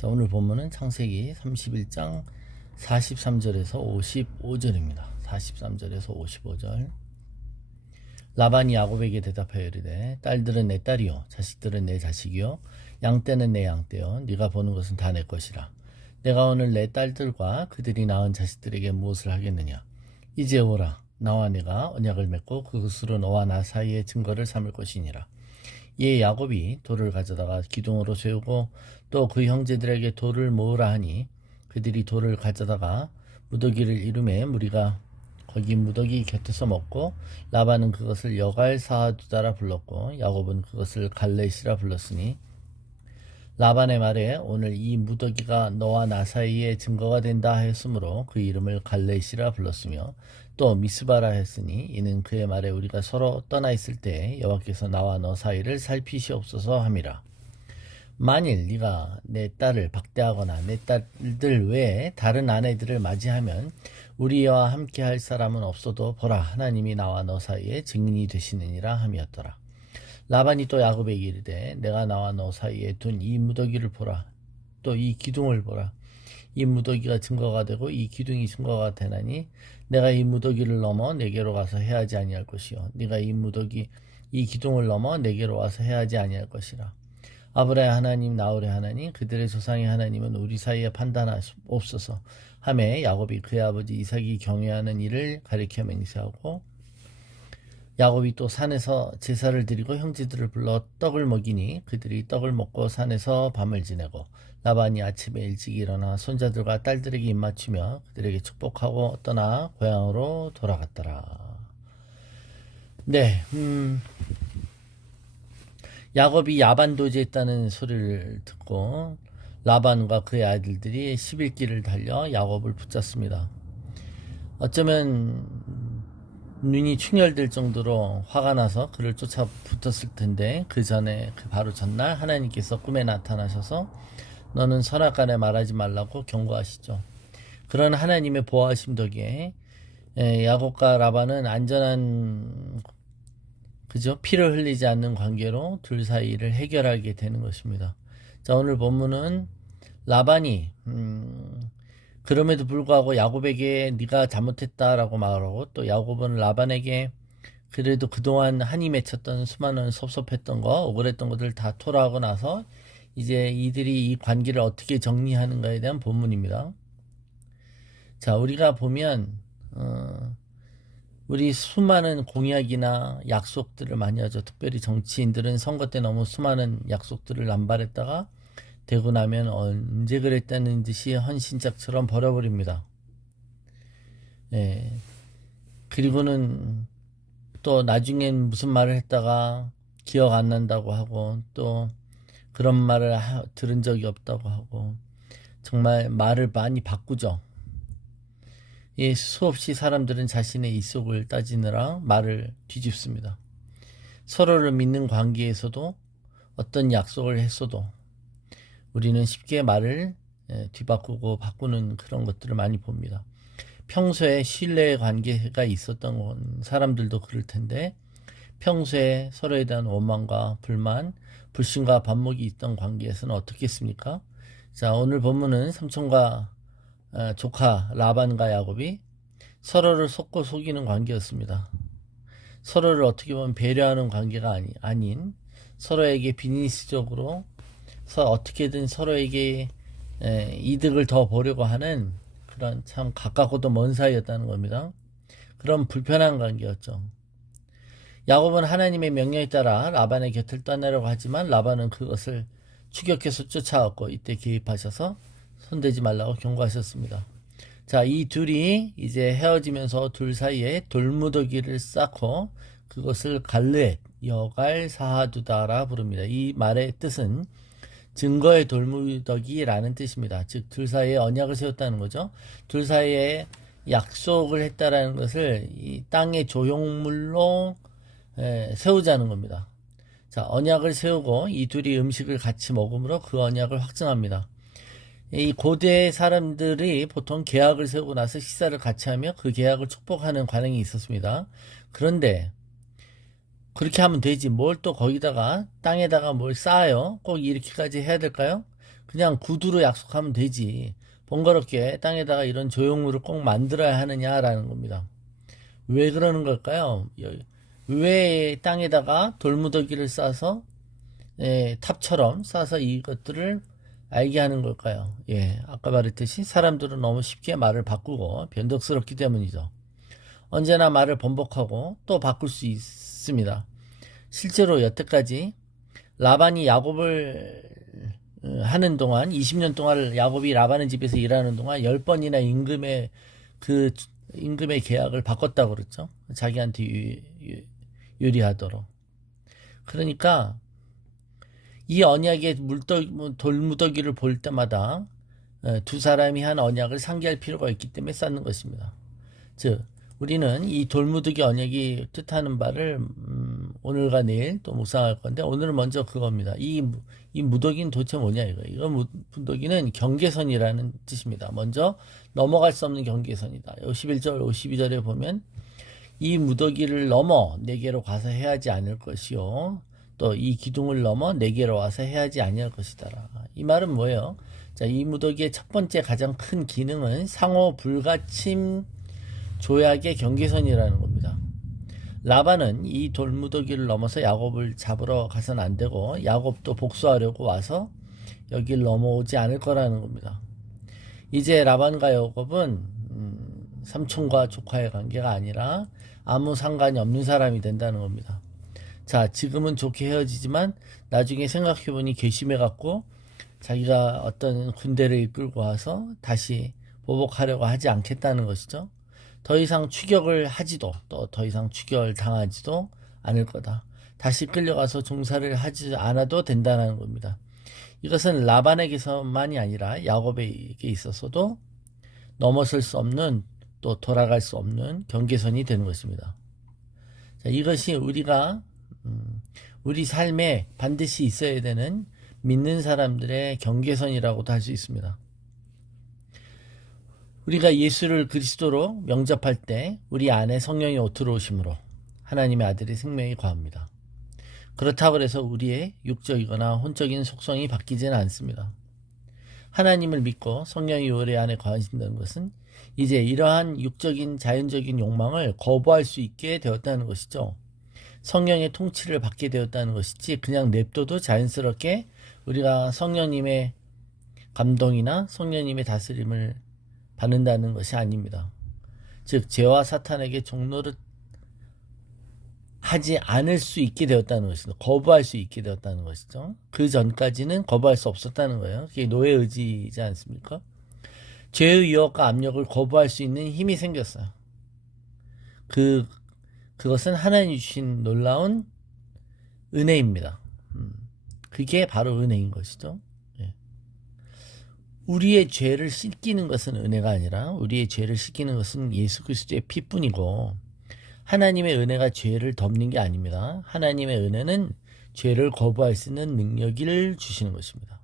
자, 오늘 본문은 창세기 31장 43절에서 55절입니다. 43절에서 55절. 라반이 야곱에게 대답하여 이르되 딸들은 내 딸이요 자식들은 내 자식이요 양떼는 내 양떼요 네가 보는 것은 다 내 것이라. 내가 오늘 내 딸들과 그들이 낳은 자식들에게 무엇을 하겠느냐. 이제 오라. 나와 내가 언약을 맺고 그것으로 너와 나 사이의 증거를 삼을 것이니라. 이에 야곱이 돌을 가져다가 기둥으로 세우고 또 그 형제들에게 돌을 모으라 하니 그들이 돌을 가져다가 무더기를 이루매 무리가 거기 무더기 곁에서 먹고 라반은 그것을 여갈사두다라 불렀고 야곱은 그것을 갈렛이라 불렀으니 라반의 말에 오늘 이 무더기가 너와 나 사이에 증거가 된다 했으므로 그 이름을 갈렛이라 불렀으며 또 미스바라 했으니 이는 그의 말에 우리가 서로 떠나 있을 때 여호와께서 나와 너 사이를 살피시옵소서 함이라. 만일 네가 내 딸을 박대하거나 내 딸들 외에 다른 아내들을 맞이하면 우리와 함께 할 사람은 없어도 보라 하나님이 나와 너 사이에 증인이 되시느니라 함이었더라. 라반이 또 야곱에게 이르되 내가 나와 너 사이에 둔 이 무더기를 보라. 또 이 기둥을 보라. 이 무더기가 증거가 되고 이 기둥이 증거가 되나니 내가 이 무더기를 넘어 내게로 가서 해하지 아니할 것이요 네가 이 기둥을 넘어 내게로 와서 해하지 아니할 것이라. 아브라함의 하나님 나홀의 하나님 그들의 조상의 하나님은 우리 사이에 판단하옵소서 하매 야곱이 그의 아버지 이삭이 경외하는 일을 가리켜 맹세하고 야곱이 또 산에서 제사를 드리고 형제들을 불러 떡을 먹이니 그들이 떡을 먹고 산에서 밤을 지내고 라반이 아침에 일찍 일어나 손자들과 딸들에게 입맞추며 그들에게 축복하고 떠나 고향으로 돌아갔더라. 네, 야곱이 야반도주했다는 소리를 듣고 라반과 그의 아들들이 11길을 달려 야곱을 붙잡습니다. 어쩌면 눈이 충혈될 정도로 화가 나서 그를 쫓아 붙었을 텐데 그 전에 바로 전날 하나님께서 꿈에 나타나셔서 너는 선악간에 말하지 말라고 경고하시죠. 그런 하나님의 보호하심 덕에 야곱과 라반은 안전한 피를 흘리지 않는 관계로 둘 사이를 해결하게 되는 것입니다. 자, 오늘 본문은 라반이 그럼에도 불구하고 야곱에게 네가 잘못했다라고 말하고 또 야곱은 라반에게 그래도 그동안 한이 맺혔던 수많은 섭섭했던 거 억울했던 것들 다 토로하고 나서 이제 이들이 이 관계를 어떻게 정리하는가에 대한 본문입니다. 자, 우리가 보면 우리 수많은 공약이나 약속들을 많이 하죠. 특별히 정치인들은 선거 때 너무 수많은 약속들을 남발했다가 되고 나면 언제 그랬다는 듯이 헌신짝처럼 버려버립니다. 예. 그리고는 또 나중엔 무슨 말을 했다가 기억 안 난다고 하고 또 그런 말을 들은 적이 없다고 하고 정말 말을 많이 바꾸죠. 예, 수없이 사람들은 자신의 이속을 따지느라 말을 뒤집습니다. 서로를 믿는 관계에서도 어떤 약속을 했어도 우리는 쉽게 말을 뒤바꾸고 바꾸는 그런 것들을 많이 봅니다. 평소에 신뢰의 관계가 있었던 사람들도 그럴 텐데 평소에 서로에 대한 원망과 불만, 불신과 반목이 있던 관계에서는 어떻겠습니까? 자, 오늘 본문은 삼촌과 조카 라반과 야곱이 서로를 속고 속이는 관계였습니다. 서로를 어떻게 보면 배려하는 관계가 아닌 서로에게 비즈니스적으로 어떻게든 서로에게 이득을 더 보려고 하는 그런 참 가깝고도 먼 사이였다는 겁니다. 그런 불편한 관계였죠. 야곱은 하나님의 명령에 따라 라반의 곁을 떠나려고 하지만 라반은 그것을 추격해서 쫓아왔고 이때 개입하셔서 손대지 말라고 경고하셨습니다. 자, 이 둘이 이제 헤어지면서 둘 사이에 돌무더기를 쌓고 그것을 갈렛, 여갈사두다라 부릅니다. 이 말의 뜻은 증거의 돌무더기라는 뜻입니다. 즉, 둘 사이에 언약을 세웠다는 거죠. 둘 사이에 약속을 했다라는 것을 이 땅의 조형물로 세우자는 겁니다. 자, 언약을 세우고 이 둘이 음식을 같이 먹음으로 그 언약을 확증합니다. 이 고대 사람들이 보통 계약을 세우고 나서 식사를 같이 하며 그 계약을 축복하는 관행이 있었습니다. 그런데 그렇게 하면 되지 뭘 또 거기다가 땅에다가 뭘 쌓아요? 꼭 이렇게까지 해야 될까요? 그냥 구두로 약속하면 되지. 번거롭게 땅에다가 이런 조형물을 꼭 만들어야 하느냐라는 겁니다. 왜 그러는 걸까요? 왜 땅에다가 돌무더기를 싸서 탑처럼 싸서 이것들을 알게 하는 걸까요? 아까 말했듯이 사람들은 너무 쉽게 말을 바꾸고 변덕스럽기 때문이죠. 언제나 말을 번복하고 또 바꿀 수 있습니다. 실제로 여태까지 라반이 야곱을 하는 동안 20년 동안 야곱이 라반의 집에서 일하는 동안 10번이나 임금의 계약을 바꿨다고 그랬죠. 자기한테 유리하도록. 그러니까 이 언약의 돌무더기를 볼 때마다 두 사람이 한 언약을 상기할 필요가 있기 때문에 쌓는 것입니다. 즉 우리는 이 돌무더기 언약이 뜻하는 바를 오늘과 내일 또 묵상할 건데, 오늘은 먼저 그겁니다. 이 무더기는 도대체 뭐냐 이거 무더기는 경계선이라는 뜻입니다. 먼저 넘어갈 수 없는 경계선이다. 51절 52절에 보면 이 무더기를 넘어 내게로 가서 해하지 않을 것이요 또 이 기둥을 넘어 내게로 와서 해하지 아니할 것이다. 이 말은 뭐예요? 자, 이 무더기의 첫 번째 가장 큰 기능은 상호 불가침 조약의 경계선이라는 겁니다. 라반은 이 돌무더기를 넘어서 야곱을 잡으러 가서는 안 되고 야곱도 복수하려고 와서 여길 넘어오지 않을 거라는 겁니다. 이제 라반과 야곱은 삼촌과 조카의 관계가 아니라 아무 상관이 없는 사람이 된다는 겁니다. 자, 지금은 좋게 헤어지지만 나중에 생각해보니 괘씸해갖고 자기가 어떤 군대를 이끌고 와서 다시 보복하려고 하지 않겠다는 것이죠. 더 이상 추격을 하지도 또 더 이상 추격을 당하지도 않을 거다. 다시 끌려가서 종살이를 하지 않아도 된다는 겁니다. 이것은 라반에게서만이 아니라 야곱에게 있어서도 넘어설 수 없는 또 돌아갈 수 없는 경계선이 되는 것입니다. 자, 이것이 우리 삶에 반드시 있어야 되는 믿는 사람들의 경계선이라고도 할 수 있습니다. 우리가 예수를 그리스도로 영접할 때 우리 안에 성령이 들어오심으로 하나님의 아들의 생명이 거합니다. 그렇다고 해서 우리의 육적이거나 혼적인 속성이 바뀌지는 않습니다. 하나님을 믿고 성령이 우리 안에 거하신다는 것은 이제 이러한 육적인 자연적인 욕망을 거부할 수 있게 되었다는 것이죠. 성령의 통치를 받게 되었다는 것이지 그냥 냅둬도 자연스럽게 우리가 성령님의 감동이나 성령님의 다스림을 받는다는 것이 아닙니다. 즉 죄와 사탄에게 종노릇 하지 않을 수 있게 되었다는 것이죠. 거부할 수 있게 되었다는 것이죠. 그 전까지는 거부할 수 없었다는 거예요. 그게 노예 의지이지 않습니까? 죄의 유혹과 압력을 거부할 수 있는 힘이 생겼어요. 그것은 하나님이 주신 놀라운 은혜입니다. 그게 바로 은혜인 것이죠. 우리의 죄를 씻기는 것은 은혜가 아니라 우리의 죄를 씻기는 것은 예수 그리스도의 피뿐이고, 하나님의 은혜가 죄를 덮는 게 아닙니다. 하나님의 은혜는 죄를 거부할 수 있는 능력을 주시는 것입니다.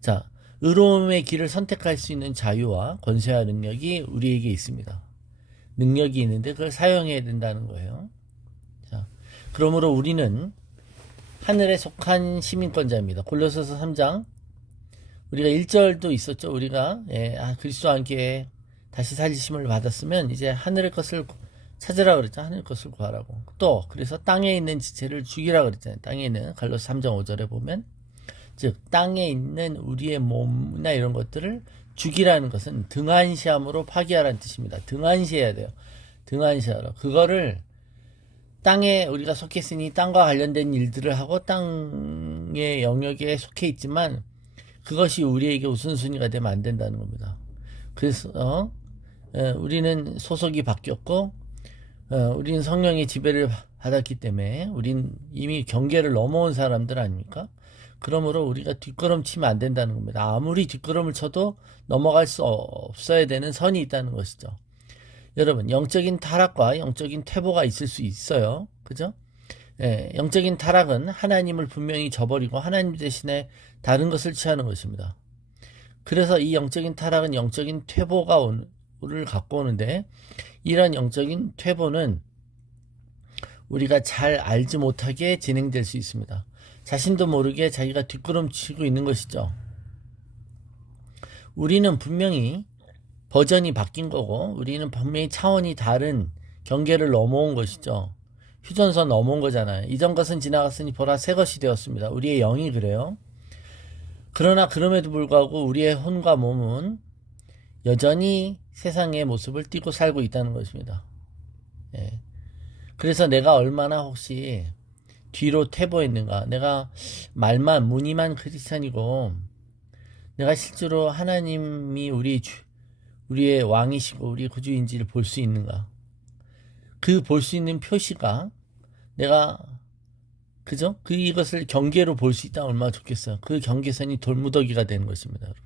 자, 의로움의 길을 선택할 수 있는 자유와 권세와 능력이 우리에게 있습니다. 능력이 있는데 그걸 사용해야 된다는 거예요. 자, 그러므로 우리는 하늘에 속한 시민권자입니다. 골로새서 3장 우리가 1절도 있었죠. 우리가 그리스도와 함께 다시 살리심을 받았으면 이제 하늘의 것을 찾으라 그랬죠. 하늘의 것을 구하라고. 또 그래서 땅에 있는 지체를 죽이라 그랬잖아요. 땅에 있는 갈로스 3장 5절에 보면, 즉 땅에 있는 우리의 몸이나 이런 것들을 죽이라는 것은 등한시함으로 파괴하라는 뜻입니다. 등한시해야 돼요. 등한시하라. 그거를 땅에 우리가 속해 있으니 땅과 관련된 일들을 하고 땅의 영역에 속해 있지만 그것이 우리에게 우선순위가 되면 안 된다는 겁니다. 그래서 우리는 소속이 바뀌었고 우리는 성령의 지배를 받았기 때문에 우린 이미 경계를 넘어온 사람들 아닙니까? 그러므로 우리가 뒷걸음치면 안 된다는 겁니다. 아무리 뒷걸음을 쳐도 넘어갈 수 없어야 되는 선이 있다는 것이죠. 여러분, 영적인 타락과 영적인 퇴보가 있을 수 있어요. 그죠? 영적인 타락은 하나님을 분명히 저버리고 하나님 대신에 다른 것을 취하는 것입니다. 그래서 이 영적인 타락은 영적인 퇴보를 갖고 오는데, 이런 영적인 퇴보는 우리가 잘 알지 못하게 진행될 수 있습니다. 자신도 모르게 자기가 뒷걸음치고 있는 것이죠. 우리는 분명히 버전이 바뀐 거고 우리는 분명히 차원이 다른 경계를 넘어온 것이죠. 휴전선 넘어온 거잖아요. 이전 것은 지나갔으니 보라 새 것이 되었습니다. 우리의 영이 그래요. 그러나 그럼에도 불구하고 우리의 혼과 몸은 여전히 세상의 모습을 띠고 살고 있다는 것입니다. 예. 그래서 내가 얼마나 혹시 뒤로 퇴보했는가, 내가 말만 무늬만 크리스찬이고 내가 실제로 하나님이 우리의 왕이시고 우리의 구주인지를 볼 수 있는가, 그 볼 수 있는 표시가 내가 그죠? 이것을 경계로 볼 수 있다면 얼마나 좋겠어요. 그 경계선이 돌무더기가 되는 것입니다. 여러분.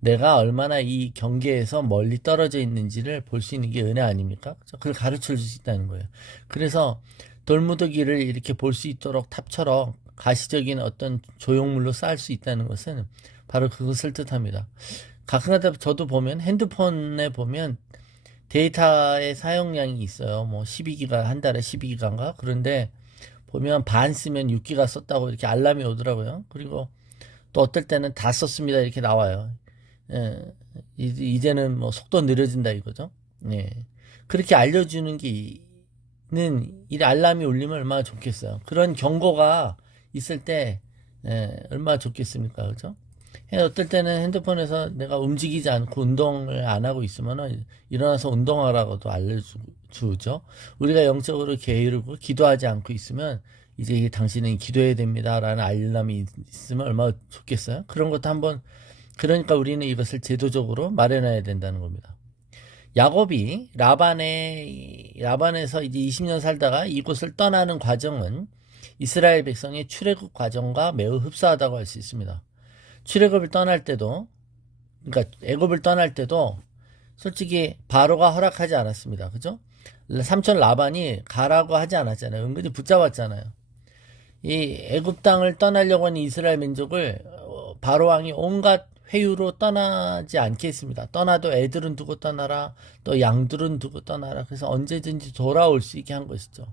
내가 얼마나 이 경계에서 멀리 떨어져 있는지를 볼 수 있는 게 은혜 아닙니까? 그걸 가르쳐 줄 수 있다는 거예요. 그래서 돌무더기를 이렇게 볼 수 있도록 탑처럼 가시적인 어떤 조형물로 쌓을 수 있다는 것은 바로 그것을 뜻합니다. 가끔가다 저도 보면 핸드폰에 보면 데이터의 사용량이 있어요. 뭐 12기가, 한 달에 12기가인가? 그런데 보면 반 쓰면 6기가 썼다고 이렇게 알람이 오더라고요. 그리고 또 어떨 때는 다 썼습니다 이렇게 나와요. 예, 이제는 뭐 속도 느려진다 이거죠. 예. 그렇게 알려주는 이 알람이 울리면 얼마나 좋겠어요. 그런 경고가 있을 때 얼마나 좋겠습니까, 그죠? 어떨 때는 핸드폰에서 내가 움직이지 않고 운동을 안 하고 있으면 일어나서 운동하라고도 알려주죠. 우리가 영적으로 게으르고 기도하지 않고 있으면 이제 당신은 기도해야 됩니다 라는 알람이 있으면 얼마나 좋겠어요. 그런 것도 한번, 그러니까 우리는 이것을 제도적으로 마련해야 된다는 겁니다. 야곱이 라반에서 이제 20년 살다가 이곳을 떠나는 과정은 이스라엘 백성의 출애굽 과정과 매우 흡사하다고 할 수 있습니다. 출애굽을 떠날 때도, 그러니까 애굽을 떠날 때도 솔직히 바로가 허락하지 않았습니다. 그죠? 삼촌 라반이 가라고 하지 않았잖아요. 은근히 붙잡았잖아요. 이 애굽 땅을 떠나려고 하는 이스라엘 민족을 바로 왕이 온갖 회유로 떠나지 않게 했습니다. 떠나도 애들은 두고 떠나라, 또 양들은 두고 떠나라. 그래서 언제든지 돌아올 수 있게 한 것이죠.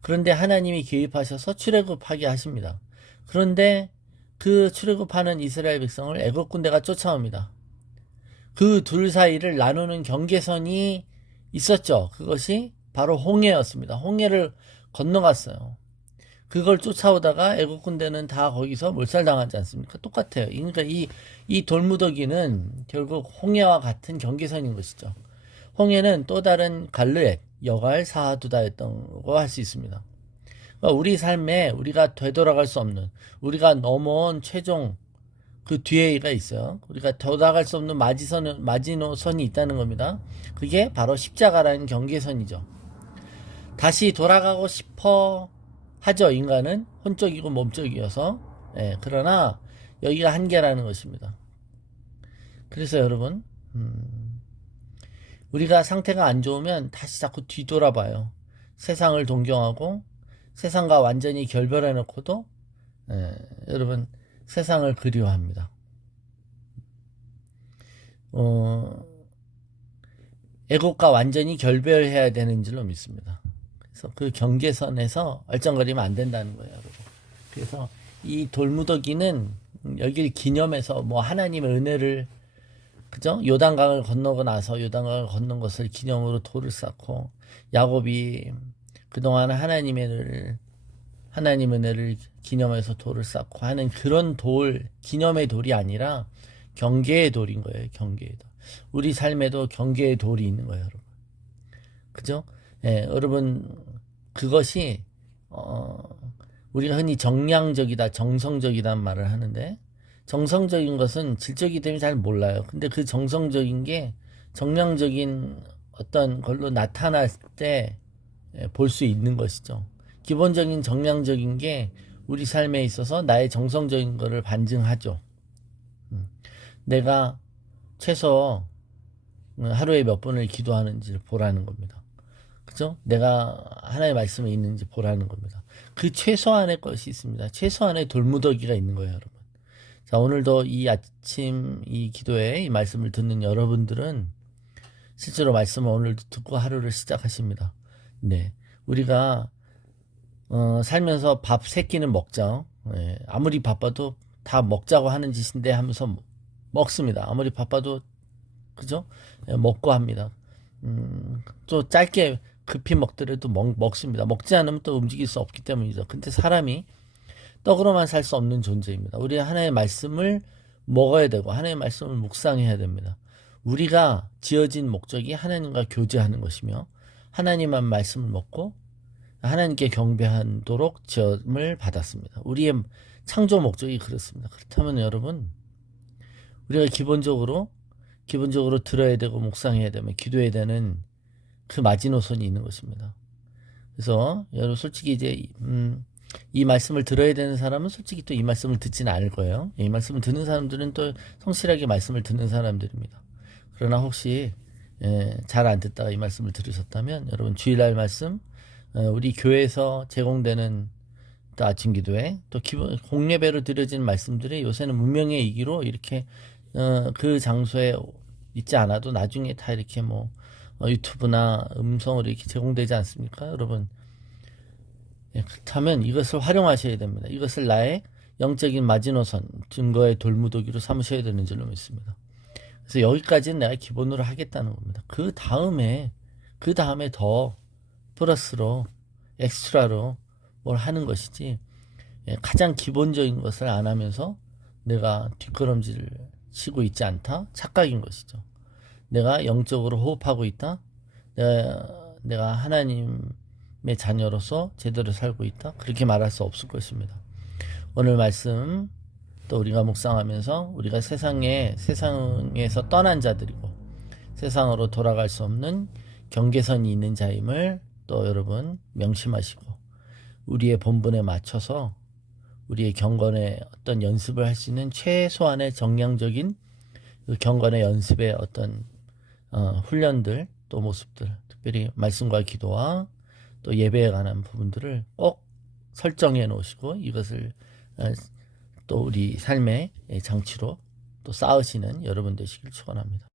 그런데 하나님이 개입하셔서 출애굽하게 하십니다. 그런데 그 출애굽하는 이스라엘 백성을 애굽 군대가 쫓아옵니다. 그 둘 사이를 나누는 경계선이 있었죠. 그것이 바로 홍해였습니다. 홍해를 건너갔어요. 그걸 쫓아오다가 애국 군대는 다 거기서 몰살당하지 않습니까? 똑같아요. 그러니까 이 돌무더기는 결국 홍해와 같은 경계선인 것이죠. 홍해는 또 다른 갈르엣, 여갈, 사하두다였던 할 수 있습니다. 그러니까 우리 삶에 우리가 되돌아갈 수 없는, 우리가 넘어온 최종 그 뒤에가 있어요. 우리가 되돌아갈 수 없는 마지노선이 있다는 겁니다. 그게 바로 십자가라는 경계선이죠. 다시 돌아가고 싶어 하죠. 인간은 혼적이고 몸적이어서. 그러나 여기가 한계라는 것입니다. 그래서 여러분, 우리가 상태가 안 좋으면 다시 자꾸 뒤돌아봐요. 세상을 동경하고 세상과 완전히 결별해 놓고도 여러분 세상을 그리워합니다. 애국과 완전히 결별해야 되는 줄로 믿습니다. 그래서 그 경계선에서 얼쩡거리면 안 된다는 거예요, 여러분. 그래서 이 돌무더기는 여길 기념해서 뭐 하나님의 은혜를, 그죠? 요단강을 건너고 나서 요단강을 건넌 것을 기념으로 돌을 쌓고, 야곱이 그동안 하나님의 은혜를 기념해서 돌을 쌓고 하는 그런 기념의 돌이 아니라 경계의 돌인 거예요, 경계의 돌. 우리 삶에도 경계의 돌이 있는 거예요, 여러분. 그죠? 여러분, 그것이, 우리가 흔히 정량적이다, 정성적이다는 말을 하는데, 정성적인 것은 질적이기 때문에 잘 몰라요. 근데 그 정성적인 게 정량적인 어떤 걸로 나타날 때 볼 수 있는 것이죠. 기본적인 정량적인 게 우리 삶에 있어서 나의 정성적인 거를 반증하죠. 내가 최소 하루에 몇 번을 기도하는지를 보라는 겁니다. 그죠? 내가 하나의 말씀에 있는지 보라는 겁니다. 그 최소한의 것이 있습니다. 최소한의 돌무더기가 있는 거예요, 여러분. 자, 오늘도 이 아침 이 기도에 이 말씀을 듣는 여러분들은 실제로 말씀을 오늘도 듣고 하루를 시작하십니다. 네. 우리가 살면서 밥 3끼는 먹자. 아무리 바빠도 다 먹자고 하는 짓인데 하면서 먹습니다. 아무리 바빠도 그죠? 예, 먹고 합니다. 또 짧게 급히 먹더라도 먹습니다. 먹지 않으면 또 움직일 수 없기 때문이죠. 근데 사람이 떡으로만 살 수 없는 존재입니다. 우리 하나님의 말씀을 먹어야 되고 하나님의 말씀을 묵상해야 됩니다. 우리가 지어진 목적이 하나님과 교제하는 것이며 하나님만 말씀을 먹고 하나님께 경배하도록 지음을 받았습니다. 우리의 창조 목적이 그렇습니다. 그렇다면 여러분 우리가 기본적으로 들어야 되고 묵상해야 되면 기도해야 되는 그 마지노선이 있는 것입니다. 그래서 여러분 솔직히 이제 이 말씀을 들어야 되는 사람은 솔직히 또 이 말씀을 듣지는 않을 거예요. 이 말씀을 듣는 사람들은 또 성실하게 말씀을 듣는 사람들입니다. 그러나 혹시 잘 안 듣다가 이 말씀을 들으셨다면 여러분 주일날 말씀 우리 교회에서 제공되는 또 아침 기도회 또 기본 공예배로 드려진 말씀들이 요새는 문명의 이기로 이렇게 그 장소에 있지 않아도 나중에 다 이렇게 뭐 유튜브나 음성으로 이렇게 제공되지 않습니까? 여러분 그렇다면 이것을 활용하셔야 됩니다. 이것을 나의 영적인 마지노선 증거의 돌무더기로 삼으셔야 되는 줄로 믿습니다. 그래서 여기까지는 내가 기본으로 하겠다는 겁니다. 그 다음에 더 플러스로 엑스트라로 뭘 하는 것이지 가장 기본적인 것을 안 하면서 내가 뒷걸음질 치고 있지 않다? 착각인 것이죠. 내가 영적으로 호흡하고 있다? 내가 하나님의 자녀로서 제대로 살고 있다? 그렇게 말할 수 없을 것입니다. 오늘 말씀 또 우리가 묵상하면서 우리가 세상에서 떠난 자들이고 세상으로 돌아갈 수 없는 경계선이 있는 자임을 또 여러분 명심하시고 우리의 본분에 맞춰서 우리의 경건의 어떤 연습을 할 수 있는 최소한의 정량적인 그 경건의 연습의 어떤 훈련들 또 모습들 특별히 말씀과 기도와 또 예배에 관한 부분들을 꼭 설정해 놓으시고 이것을 또 우리 삶의 장치로 또 쌓으시는 여러분 되시길 축원합니다.